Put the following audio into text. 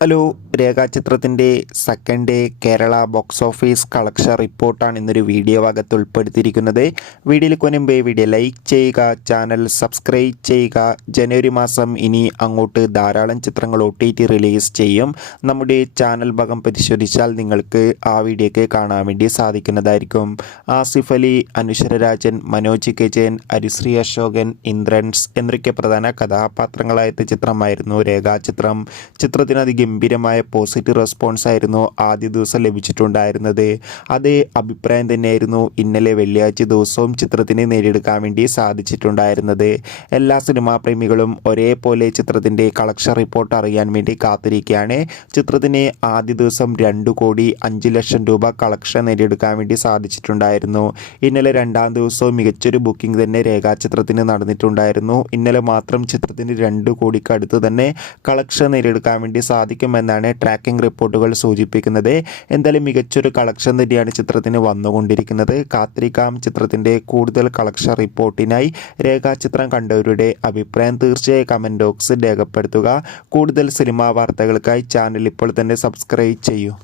Hello, രേഖാചിത്രത്തിൻ്റെ second day Kerala box office collection റിപ്പോർട്ടാണ് ഇന്നൊരു വീഡിയോ ഭാഗത്ത് ഉൾപ്പെടുത്തിയിരിക്കുന്നത്. വീഡിയോയിൽ കൊനുമ്പേ വീഡിയോ ലൈക്ക് ചെയ്യുക, ചാനൽ സബ്സ്ക്രൈബ് ചെയ്യുക. ജനുവരി മാസം ഇനി അങ്ങോട്ട് ധാരാളം ചിത്രങ്ങൾ OTT റിലീസ് ചെയ്യും. നമ്മുടെ ചാനൽ ഭാഗം പരിശോധിച്ചാൽ നിങ്ങൾക്ക് ആ വീഡിയോയ്ക്ക് കാണാൻ വേണ്ടി സാധിക്കുന്നതായിരിക്കും. ആസിഫ് അലി, അനുശ്വര രാജൻ, മനോജ് കെ ജയൻ, ഹരിശ്രീ അശോകൻ, ഇന്ദ്രൻസ് എന്നൊക്കെ പ്രധാന കഥാപാത്രങ്ങളായ ചിത്രമായിരുന്നു രേഖാചിത്രം. ചിത്രത്തിന് ഗംഭീരമായ പോസിറ്റീവ് റെസ്പോൺസ് ആയിരുന്നു ആദ്യ ദിവസം ലഭിച്ചിട്ടുണ്ടായിരുന്നത്. അതേ അഭിപ്രായം തന്നെയായിരുന്നു ഇന്നലെ വെള്ളിയാഴ്ച ദിവസവും ചിത്രത്തിന് നേടിയെടുക്കാൻ വേണ്ടി സാധിച്ചിട്ടുണ്ടായിരുന്നത്. എല്ലാ സിനിമാ പ്രേമികളും ഒരേപോലെ ചിത്രത്തിൻ്റെ കളക്ഷൻ റിപ്പോർട്ട് അറിയാൻ വേണ്ടി കാത്തിരിക്കുകയാണ്. ചിത്രത്തിന് ആദ്യ ദിവസം 2,05,00,000 രൂപ കളക്ഷൻ നേടിയെടുക്കാൻ വേണ്ടി സാധിച്ചിട്ടുണ്ടായിരുന്നു. ഇന്നലെ രണ്ടാം ദിവസവും മികച്ചൊരു ബുക്കിംഗ് തന്നെ രേഖാചിത്രത്തിന് നടന്നിട്ടുണ്ടായിരുന്നു. ഇന്നലെ മാത്രം ചിത്രത്തിന് 2 കോടിക്ക് അടുത്ത് തന്നെ കളക്ഷൻ നേടിയെടുക്കാൻ വേണ്ടി സാധിക്കുമെന്നാണ് ട്രാക്കിംഗ് റിപ്പോർട്ടുകൾ സൂചിപ്പിക്കുന്നത്. എന്തായാലും മികച്ചൊരു കളക്ഷൻ തന്നെയാണ് ചിത്രത്തിന് വന്നുകൊണ്ടിരിക്കുന്നത്. കാത്തിരിക്കാം ചിത്രത്തിൻ്റെ കൂടുതൽ കളക്ഷൻ റിപ്പോർട്ടിനായി. രേഖാചിത്രം കണ്ടവരുടെ അഭിപ്രായം തീർച്ചയായും കമൻറ്റ് ബോക്സിൽ രേഖപ്പെടുത്തുക. കൂടുതൽ സിനിമാ വാർത്തകൾക്കായി ചാനൽ ഇപ്പോൾ തന്നെ സബ്സ്ക്രൈബ് ചെയ്യൂ.